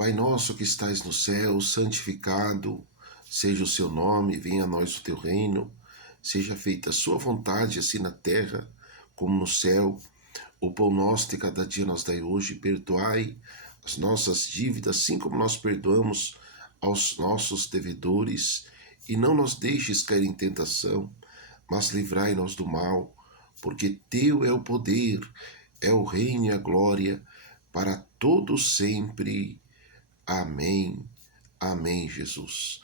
Pai nosso que estais no céu, santificado seja o seu nome, venha a nós o teu reino, seja feita a sua vontade, assim na terra como no céu. O pão nosso de cada dia nos dai hoje, perdoai as nossas dívidas, assim como nós perdoamos aos nossos devedores, e não nos deixes cair em tentação, mas livrai-nos do mal, porque teu é o poder, é o reino e a glória, para todos sempre. Amém. Amém, Jesus.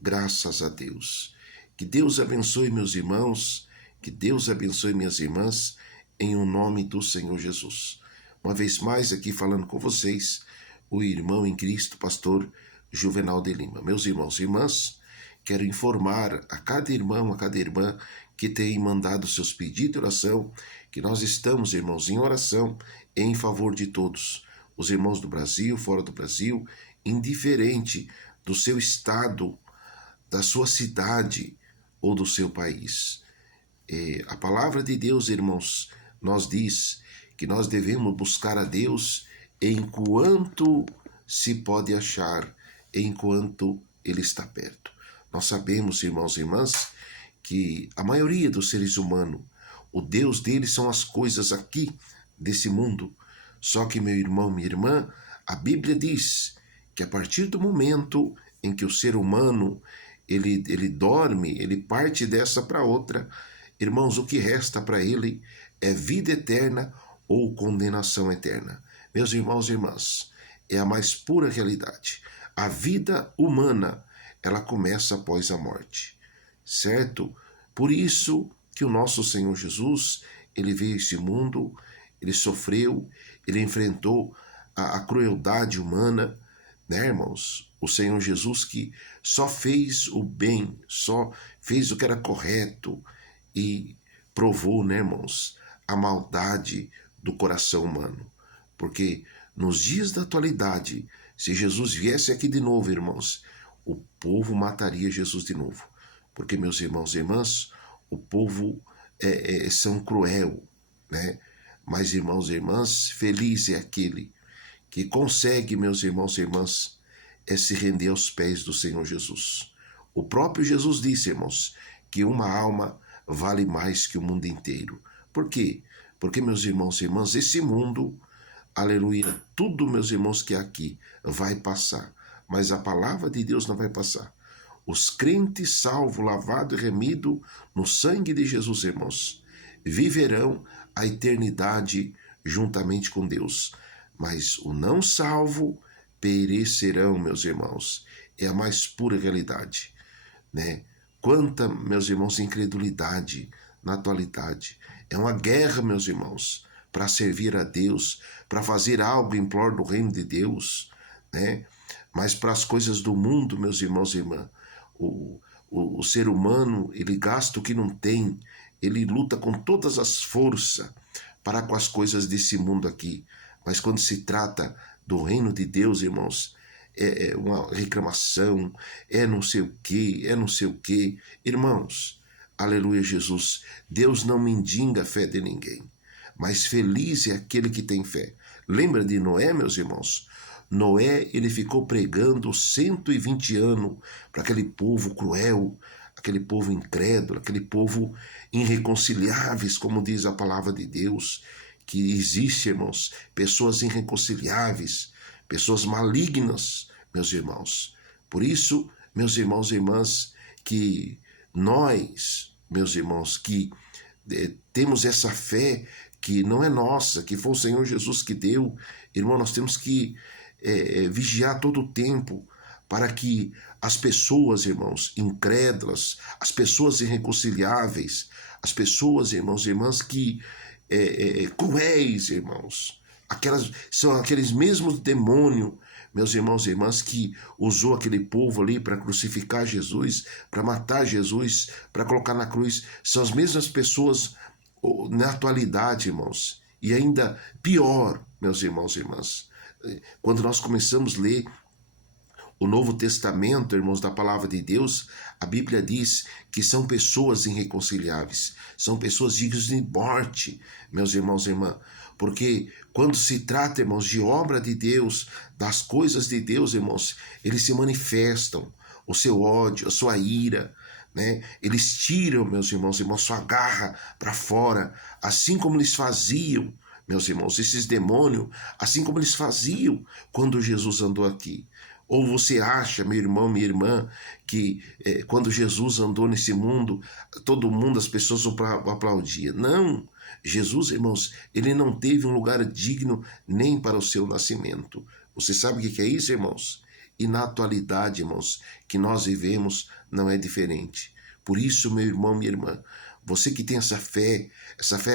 Graças a Deus. Que Deus abençoe meus irmãos, que Deus abençoe minhas irmãs, em o nome do Senhor Jesus. Uma vez mais aqui falando com vocês, o irmão em Cristo, pastor Juvenal de Lima. Meus irmãos e irmãs, quero informar a cada irmão, a cada irmã que tem mandado seus pedidos de oração, que nós estamos, irmãos, em oração em favor de todos. Os irmãos do Brasil, fora do Brasil, indiferente do seu estado, da sua cidade ou do seu país. A palavra de Deus, irmãos, nos diz que nós devemos buscar a Deus enquanto se pode achar, enquanto Ele está perto. Nós sabemos, irmãos e irmãs, que a maioria dos seres humanos, o Deus deles são as coisas aqui desse mundo. Só que, meu irmão, minha irmã, a Bíblia diz que a partir do momento em que o ser humano ele dorme, ele parte dessa para outra, irmãos, o que resta para ele é vida eterna ou condenação eterna. Meus irmãos e irmãs, é a mais pura realidade. A vida humana, ela começa após a morte, certo? Por isso que o nosso Senhor Jesus, ele veio a esse mundo, ele sofreu, ele enfrentou a crueldade humana, né, irmãos? O Senhor Jesus que só fez o bem, só fez o que era correto e provou, né, irmãos, a maldade do coração humano. Porque nos dias da atualidade, se Jesus viesse aqui de novo, irmãos, o povo mataria Jesus de novo. Porque, meus irmãos e irmãs, o povo são cruel, né? Mas, irmãos e irmãs, feliz é aquele que consegue, meus irmãos e irmãs, se render aos pés do Senhor Jesus. O próprio Jesus disse, irmãos, que uma alma vale mais que o mundo inteiro. Por quê? Porque, meus irmãos e irmãs, esse mundo, aleluia, tudo, meus irmãos, que é aqui vai passar, mas a palavra de Deus não vai passar. Os crentes salvos, lavados e remidos no sangue de Jesus, irmãos, viverão a eternidade juntamente com Deus. Mas o não salvo perecerão, meus irmãos. É a mais pura realidade, né? Quanta, meus irmãos, incredulidade na atualidade. É uma guerra, meus irmãos, para servir a Deus, para fazer algo em prol do reino de Deus, né? Mas para as coisas do mundo, meus irmãos e irmãs, o ser humano, ele gasta o que não tem, ele luta com todas as forças para com as coisas desse mundo aqui. Mas quando se trata do reino de Deus, irmãos, é uma reclamação, é não sei o que, é não sei o que. Irmãos, aleluia Jesus, Deus não mendiga a fé de ninguém, mas feliz é aquele que tem fé. Lembra de Noé, meus irmãos? Noé, ele ficou pregando 120 anos para aquele povo cruel, aquele povo incrédulo, aquele povo irreconciliáveis, como diz a palavra de Deus, que existe, irmãos, pessoas irreconciliáveis, pessoas malignas, meus irmãos. Por isso, meus irmãos e irmãs, que nós, meus irmãos, que temos essa fé que não é nossa, que foi o Senhor Jesus que deu, irmão, nós temos que vigiar todo o tempo para que as pessoas, irmãos, incrédulas, as pessoas irreconciliáveis, as pessoas, irmãos e irmãs, que cruéis, irmãos, são aqueles mesmos demônios, meus irmãos e irmãs, que usou aquele povo ali para crucificar Jesus, para matar Jesus, para colocar na cruz, são as mesmas pessoas na atualidade, irmãos, e ainda pior, meus irmãos e irmãs, quando nós começamos a ler o Novo Testamento, irmãos, da palavra de Deus, a Bíblia diz que são pessoas irreconciliáveis, são pessoas dignas de morte, meus irmãos e irmãs, porque quando se trata, irmãos, de obra de Deus, das coisas de Deus, irmãos, eles se manifestam, o seu ódio, a sua ira, né? Eles tiram, meus irmãos, sua garra para fora, assim como eles faziam, meus irmãos, esses demônios, assim como eles faziam quando Jesus andou aqui. Ou você acha, meu irmão, minha irmã, que quando Jesus andou nesse mundo, todo mundo, as pessoas aplaudiam? Não, Jesus, irmãos, ele não teve um lugar digno nem para o seu nascimento. Você sabe o que é isso, irmãos? E na atualidade, irmãos, que nós vivemos, não é diferente. Por isso, meu irmão, minha irmã, você que tem essa fé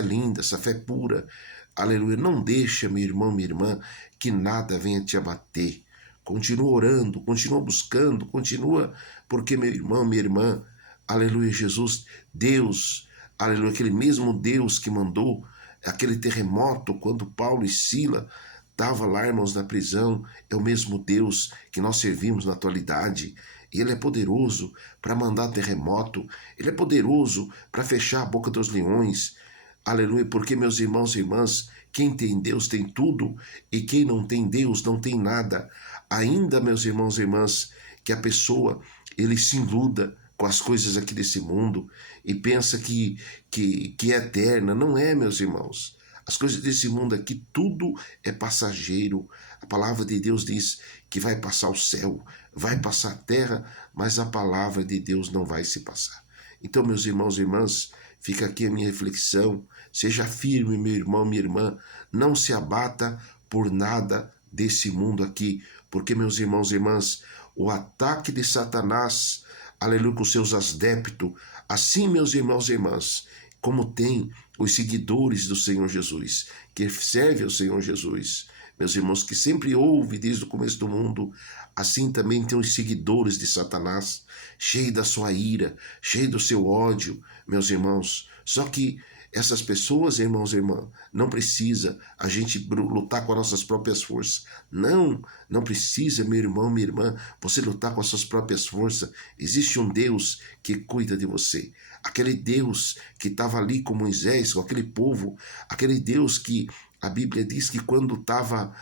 linda, essa fé pura, aleluia, não deixa, meu irmão, minha irmã, que nada venha te abater. Continua orando, continua buscando, continua, porque, meu irmão, minha irmã, aleluia, Jesus, Deus, aleluia, aquele mesmo Deus que mandou aquele terremoto quando Paulo e Sila estavam lá, irmãos, na prisão, é o mesmo Deus que nós servimos na atualidade. E ele é poderoso para mandar terremoto, ele é poderoso para fechar a boca dos leões. Aleluia, porque, meus irmãos e irmãs, quem tem Deus tem tudo, e quem não tem Deus não tem nada. Ainda, meus irmãos e irmãs, que a pessoa, ele se iluda com as coisas aqui desse mundo e pensa que é eterna. Não é, meus irmãos. As coisas desse mundo aqui, tudo é passageiro. A palavra de Deus diz que vai passar o céu, vai passar a terra, mas a palavra de Deus não vai se passar. Então, meus irmãos e irmãs, fica aqui a minha reflexão. Seja firme, meu irmão, minha irmã. Não se abata por nada desse mundo aqui, porque, meus irmãos e irmãs, o ataque de Satanás, aleluia, com seus adeptos, assim, meus irmãos e irmãs, como tem os seguidores do Senhor Jesus, que servem ao Senhor Jesus, meus irmãos, que sempre ouve desde o começo do mundo, assim também tem os seguidores de Satanás, cheio da sua ira, cheio do seu ódio, meus irmãos. Só que essas pessoas, irmãos e irmãs, não precisa a gente lutar com as nossas próprias forças. Não, não precisa, meu irmão, minha irmã, você lutar com as suas próprias forças. Existe um Deus que cuida de você. Aquele Deus que estava ali com Moisés, com aquele povo, aquele Deus que a Bíblia diz que quando estava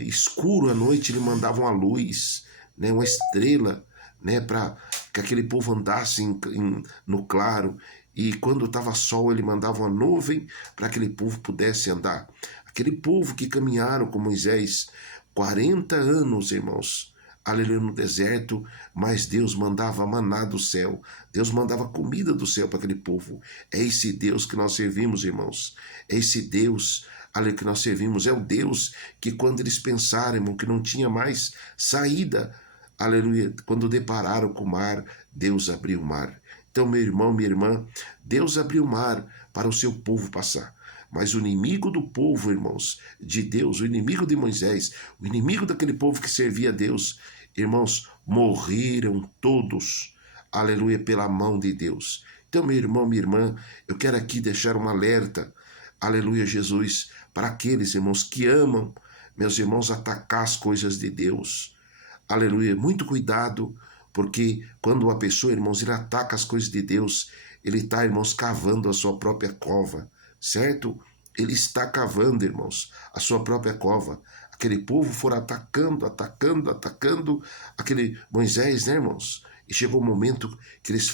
escuro à noite, ele mandava uma luz, né, uma estrela, né, para que aquele povo andasse no claro. E quando estava sol, ele mandava uma nuvem para que aquele povo pudesse andar. Aquele povo que caminharam com Moisés 40 anos, irmãos, aleluia, no deserto, mas Deus mandava maná do céu, Deus mandava comida do céu para aquele povo. É esse Deus que nós servimos, irmãos. É esse Deus, aleluia, que nós servimos. É o Deus que quando eles pensaram, irmão, que não tinha mais saída, aleluia, quando depararam com o mar, Deus abriu o mar. Então, meu irmão, minha irmã, Deus abriu o mar para o seu povo passar. Mas o inimigo do povo, irmãos, de Deus, o inimigo de Moisés, o inimigo daquele povo que servia a Deus, irmãos, morreram todos, aleluia, pela mão de Deus. Então, meu irmão, minha irmã, eu quero aqui deixar um alerta, aleluia, Jesus, para aqueles, irmãos, que amam, meus irmãos, atacar as coisas de Deus. Aleluia, muito cuidado, porque quando a pessoa, irmãos, ele ataca as coisas de Deus, ele está, irmãos, cavando a sua própria cova, certo? Ele está cavando, irmãos, a sua própria cova. Aquele povo for atacando aquele Moisés, né, irmãos? E chegou o momento que eles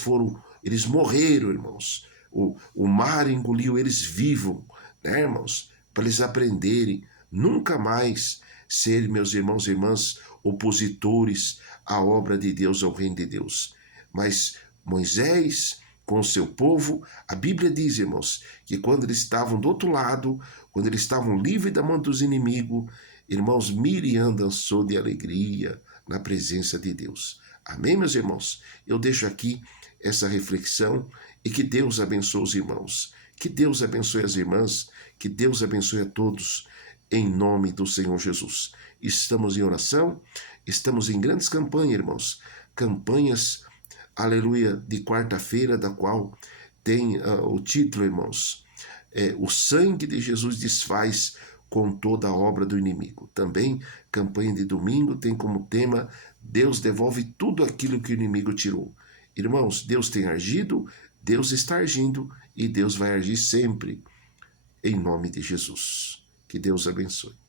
morreram, irmãos. O mar engoliu eles vivos, né, irmãos? Para eles aprenderem nunca mais ser, meus irmãos e irmãs, opositores à obra de Deus, ao reino de Deus. Mas Moisés, com o seu povo, a Bíblia diz, irmãos, que quando eles estavam do outro lado, quando eles estavam livres da mão dos inimigos, irmãos, Miriam dançou de alegria na presença de Deus. Amém, meus irmãos? Eu deixo aqui essa reflexão e que Deus abençoe os irmãos, que Deus abençoe as irmãs, que Deus abençoe a todos, em nome do Senhor Jesus. Estamos em oração, estamos em grandes campanhas, irmãos, campanhas, aleluia, de quarta-feira, da qual tem o título, irmãos, o sangue de Jesus desfaz com toda a obra do inimigo. Também, campanha de domingo tem como tema, Deus devolve tudo aquilo que o inimigo tirou. Irmãos, Deus tem agido, Deus está agindo e Deus vai agir sempre. em nome de Jesus. Que Deus abençoe.